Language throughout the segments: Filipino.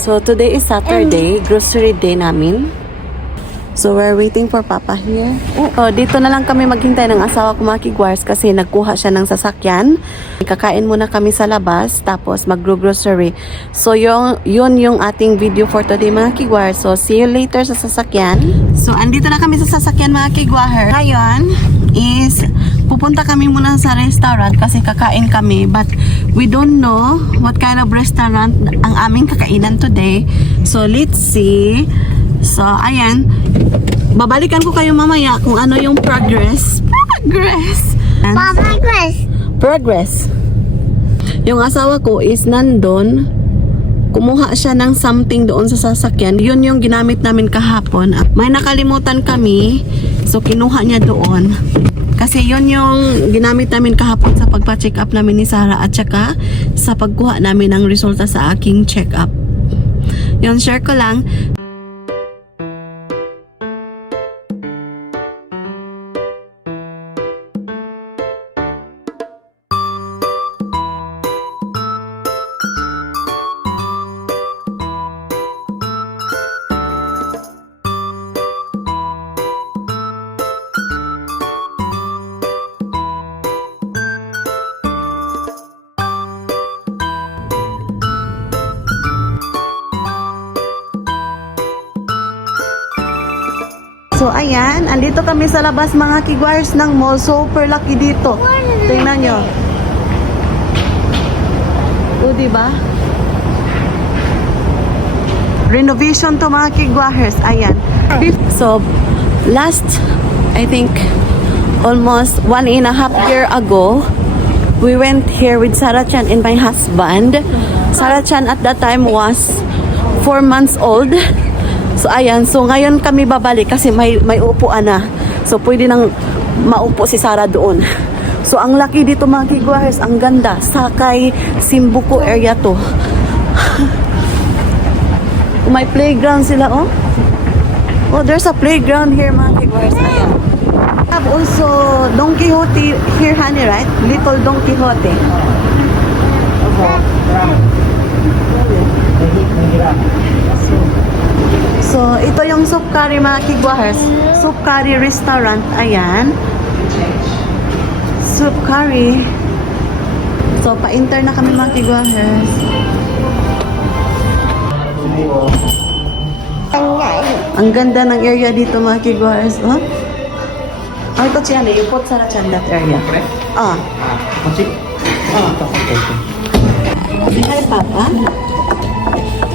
So, today is Saturday, grocery day namin. So, we're waiting for Papa here. Oh, dito na lang kami maghintay ng asawa ko mga kigwars kasi nagkuha siya ng sasakyan. Kakain muna kami sa labas, tapos mag-grocery. So, yun yung ating video for today mga kigwars. So, see you later sa sasakyan. So, andito na kami sa sasakyan mga kigwars. Ngayon is pupunta kami muna sa restaurant kasi kakain kami, but we don't know what kind of restaurant ang aming kakainan today. So let's see. So ayan, babalikan ko kayo mamaya kung ano yung progress. Yung asawa ko is nandun, kumuha siya ng something doon sa sasakyan. Yun yung ginamit namin kahapon. May nakalimutan kami, so kinuha niya doon. Kasi yun yung ginamit namin kahapon sa pagpa-check up namin ni Sarah at saka sa pagkuha namin ng resulta sa aking check up. Yun, share ko lang. So, ayan. Andito kami sa labas mga kigwars ng mall. Super lucky dito. Tingnan nyo. O, diba? Renovation to mga kigwars. Ayan. So, last, I think, almost 1.5 years ago, we went here with Sarah Chan and my husband. Sarah Chan at that time was 4 months old. So ayan, so ngayon kami babalik kasi may upuan na. So pwede nang maupo si Sarah doon. So ang laki dito mga kigwars, ang ganda. Sakay Simbuko area to. May playground sila oh. Oh, there's a playground here mga kigwars. Ayan. We have also Don Quixote here, honey, right? Little Don Quixote. So, ito yung Soup Curry mga kigwars. Soup Curry restaurant. Ayan. Soup Curry. So, pa-enter na kami mga kigwars. Ang ganda ng area dito mga kigwars. Oh? Oh, ito siya. Ipot sa that area. Ah. Hi, Papa.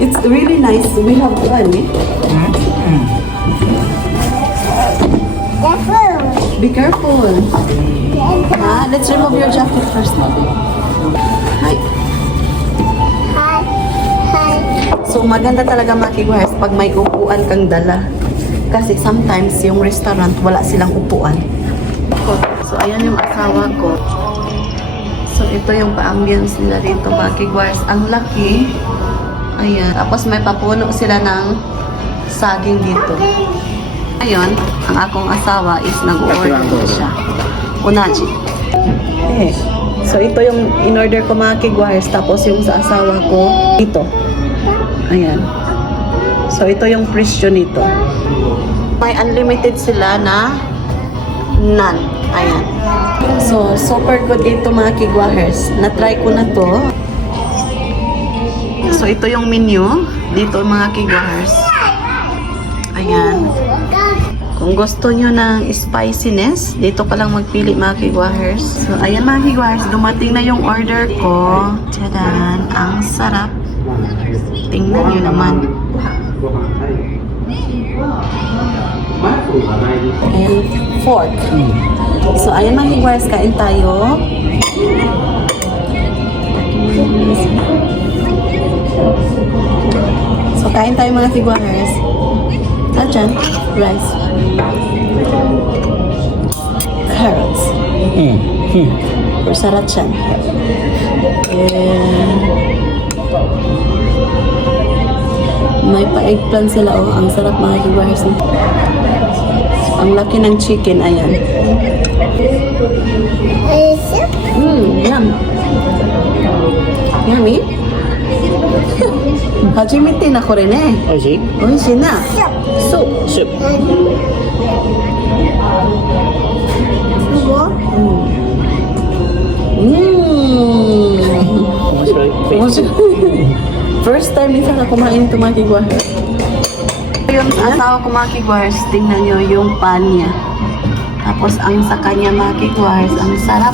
It's really nice. We have one, eh? Be careful. Let's remove your jacket first. Hi. So, maganda talaga mga kigwars pag may upuan kang dala. Kasi sometimes yung restaurant wala silang upuan. So, ayan yung asawa ko. So, ito yung pa-ambience nila dito mga kigwars. Ang laki. Ayan. Tapos may papuno sila ng saging dito. Ayun, ang akong asawa is nag-order siya. Unaji. So ito yung in-order ko mga kigwars. Tapos yung sa asawa ko, dito. Ayan. So ito yung presyo nito. May unlimited sila na naan. Ayan. So super good dito mga kigwars. Na-try ko na to. So, ito yung menu. Dito mga kigwars. Ayan. Kung gusto nyo ng spiciness, dito ka lang magpili mga kigwars. So, ayan mga kigwars. Dumating na yung order ko. Tadaan. Ang sarap. Tingnan nyo naman. And fork. So, ayan mga kigwars. Kain tayo. So, kain tayo mga kigwars. Sachan, rice. Carrots. For Sarachan. May pa-eggplant sila, oh. Ang sarap mga kigwars. Ang laki ng chicken, ayan. Yum. Yummy? 初めてなこれね。美味しい？美味しいな。そう。スープ。面白い。面白い。First time din sana kumain ito mga kigwahers. Yung asawa ko mga kigwahers, tingnan nyo yung pan niya. Tapos ang sa kanya mga kigwahers, ang sarap.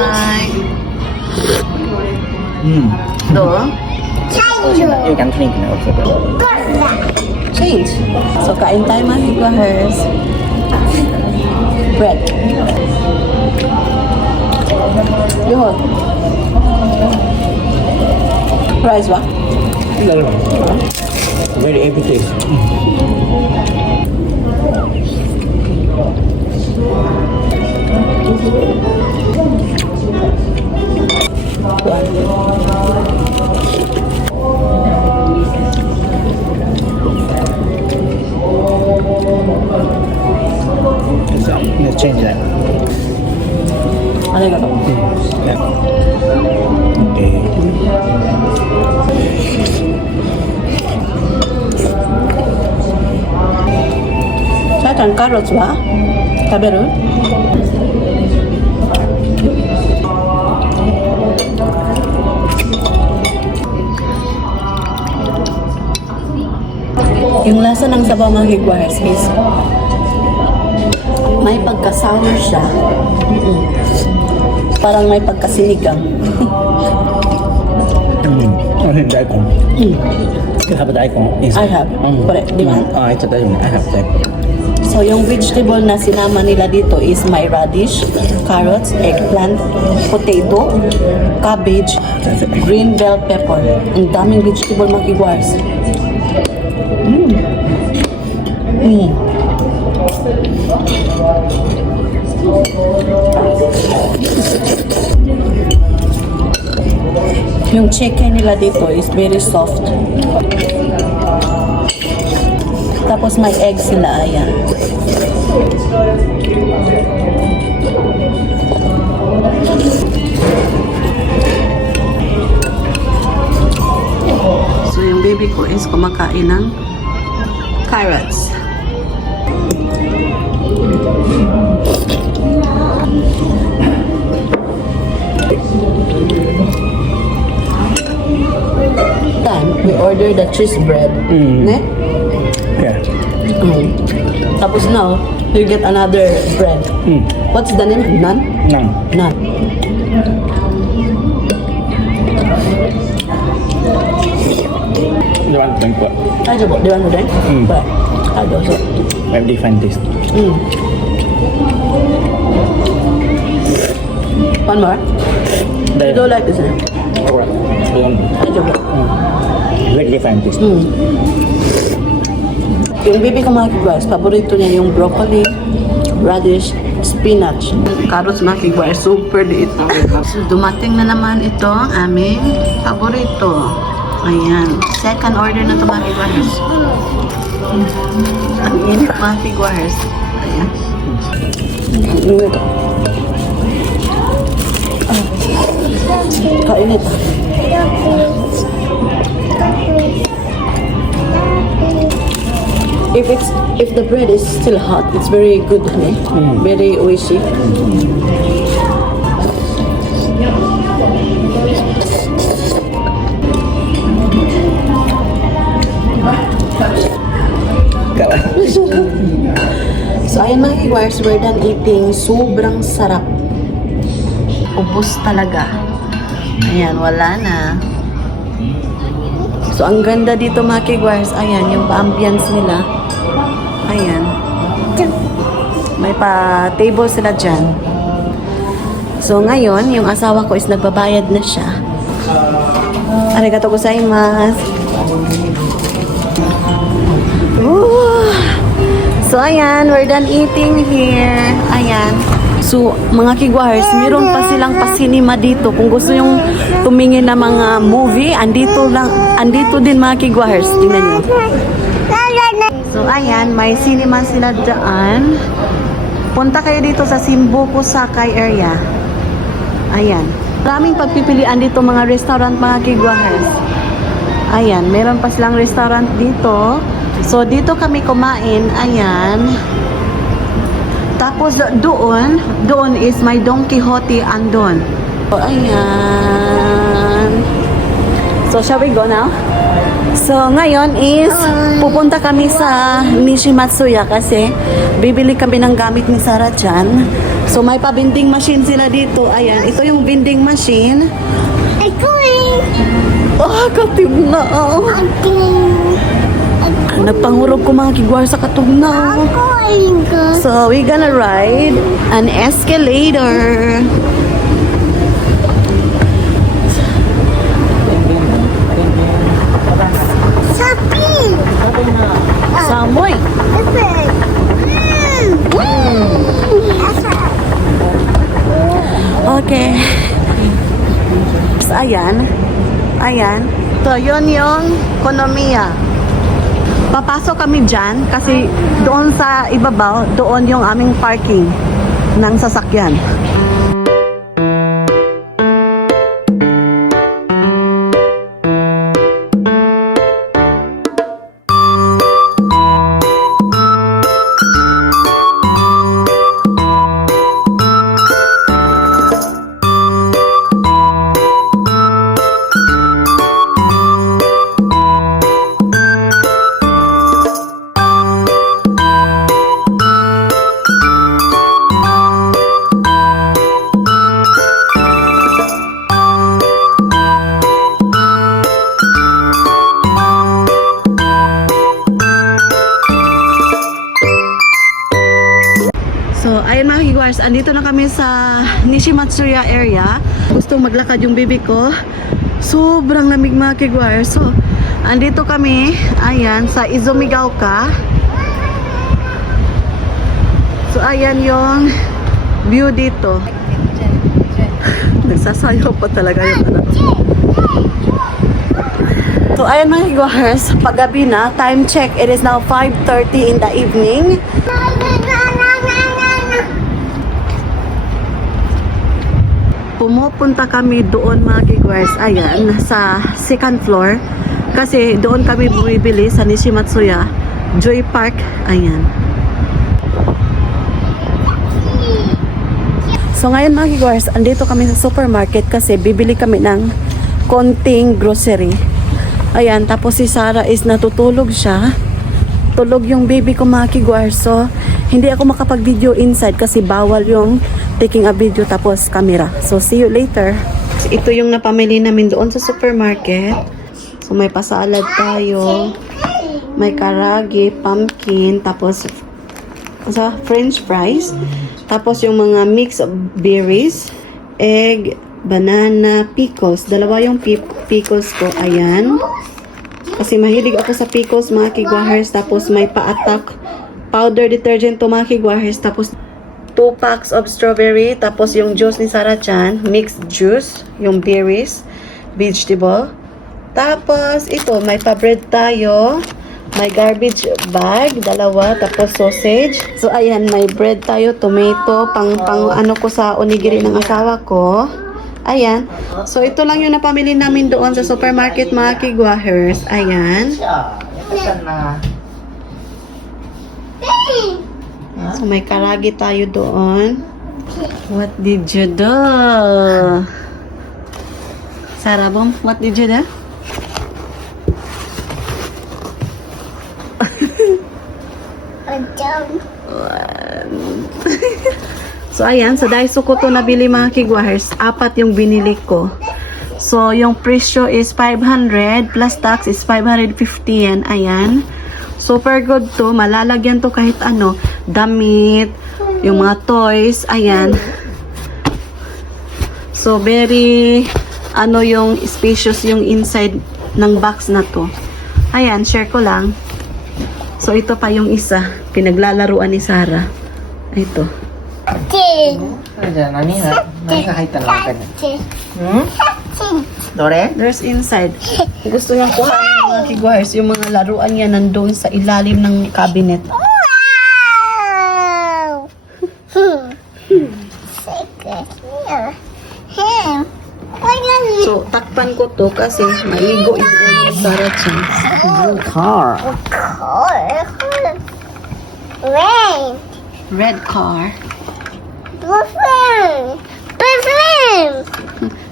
Hi. Do? You can drink now also. Change. So kain tayo mga kigwahers. Bread. Yun. Rice ba? Very appetizing. Let's change that. Arigato. Yeah. Okay. Sa carrots ba? Taberu? Yung lasa ng sabaw mga kigwahers is may pagka-sour siya. Parang may pagka-sinigang. Daikon. You have a daikon? I have. Correct. Di ba? It's a daikon. I have daikon. So, yung vegetable na sinama nila dito is may radish, carrots, eggplant, potato, cabbage, green bell pepper. Ang daming vegetable mga kigwahers. Yung chicken nila dito is very soft. Tapos may egg sila, ayan. So yung baby ko is kumakain ng carrots. Then we order the cheese bread. Ne? Yeah. Tapos now, you get another bread. What's the name? Naan? No. Naan. You want to drink what? Aja po, di ba mo din? But, aja, so. I have different taste. One more? You don't like this one? Alright. Aja po. Very different taste. Yung baby ko mga kigwais, paborito niya yung broccoli, radish, spinach. Carrots mga kigwais, super liit. So, dumating na naman ito ang aming paborito. Ayan. Second order na ito mga kigwais. Ang init mga kigwais. Ayan. Init. Kainit. If the bread is still hot, it's very good, ne? Very oishi. So ayan mga kigwars, we're done eating. Sobrang sarap. Ubus talaga. Ayan, wala na. So, ang ganda dito mga kigwars, ayan, yung pa-ambience nila. Ayan. May pa-table sila dyan. So, ngayon, yung asawa ko is nagbabayad na siya. Arigatou gozaimasu. Ooh. So, ayan, we're done eating here. Ayan. So, mga kigwahers, meron pa silang pasinima dito. Kung gusto yung tumingin na mga movie, andito din mga kigwahers. Tingnan nyo. So, ayan, may cinema sila dyan. Punta kayo dito sa Simbuko Sakai area. Ayan. Maraming pagpipilian dito mga restaurant mga kigwahers. Ayan, meron pa silang restaurant dito. So, dito kami kumain. Ayan. Tapos, doon is may Don Quixote andon. So, ayan. So, shall we go now? So, ngayon is pupunta kami sa Nishimatsuya kasi bibili kami ng gamit ni Sarah dyan. So, may pa-vending machine sila dito. Ayan, ito yung vending machine. Katugna. Nagpangurog ko mga kigwar sa katugna. So, we gonna ride an escalator. Samoy. Okay. So, ayan. Ayan. So, yun yung Konomiya. Papasok kami dyan kasi doon sa ibabaw, doon yung aming parking ng sasakyan. So, ayun mga kigwars, andito na kami sa Nishimatsuya area. Gustong maglakad yung baby ko. Sobrang lamig mga kigwars. So, andito kami, ayan, sa Izumigaoka. So, ayan yung view dito. Nagsasayaw pa talaga yung anak ko. So, ayan mga kigwars, paggabi na, time check, it is now 5:30 in the evening. Pumupunta kami doon mga kigwars, ayan, sa second floor. Kasi doon kami bumibili sa Nishimatsuya, Joy Park, ayan. So ngayon mga kigwars, andito kami sa supermarket kasi bibili kami ng konting grocery. Ayan, tapos si Sarah is natutulog siya. Tulog yung baby ko mga kigwars. So, hindi ako makapag-video inside kasi bawal yung taking a video tapos camera. So, see you later. Ito yung napamili namin doon sa supermarket. So, may pasalad tayo. May karagi, pumpkin, tapos sa french fries. Tapos yung mga mix of berries, egg, banana, pickles. Dalawa yung pickles ko. Ayan. Kasi mahilig ako sa pickles mga kigwahers. Tapos may pa-attack powder detergent to mga kigwahers. Tapos 2 packs of strawberry. Tapos yung juice ni Sarah Chan, mixed juice, yung berries, vegetable. Tapos ito, may pa-bread tayo. May garbage bag, dalawa, tapos sausage. So ayan, may bread tayo, tomato, pang ano ko sa onigiri ng asawa ko. Ayan. So ito lang yung napamili namin doon sa supermarket mga kigwahers. Ayan. So may karagi tayo doon. What did you do? Sarabong, what did you do? So ayan, sa Daiso ko to nabili mga kigwahers, 4 yung binili ko. So yung presyo is 500 plus tax is 550 yan. Ayan, super good to, malalagyan to kahit ano, damit, yung mga toys. Ayan, so very ano yung spacious yung inside ng box na to. Ayan, share ko lang. So ito pa yung isa, pinaglalaruan ni Sarah. Ito. There's inside. Gusto niyang kuhanin mga kigwahers, yung mga laruan niya nandun sa ilalim ng cabinet. to kasi maigo yung ulo ni Sarah Chan. car. Rain. Red car. Blue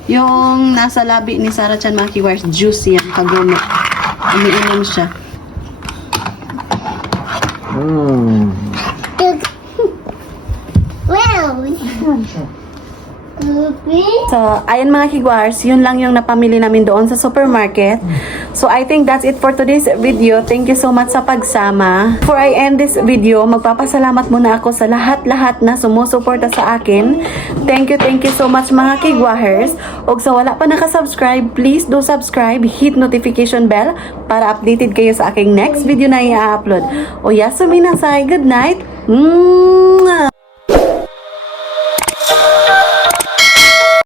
Yung nasa labi ni Sarah Chan, mga kiwars, juicy ang kagumi. Umiinom siya. So, ayan mga kigwars, yun lang yung napamili namin doon sa supermarket. So, I think that's it for today's video. Thank you so much sa pagsama. Before I end this video, magpapasalamat muna ako sa lahat-lahat na sumusuporta sa akin. Thank you so much mga kigwahers. O sa wala pa nakasubscribe, please do subscribe, hit notification bell para updated kayo sa aking next video na i-upload. O yasumi nasai, good night!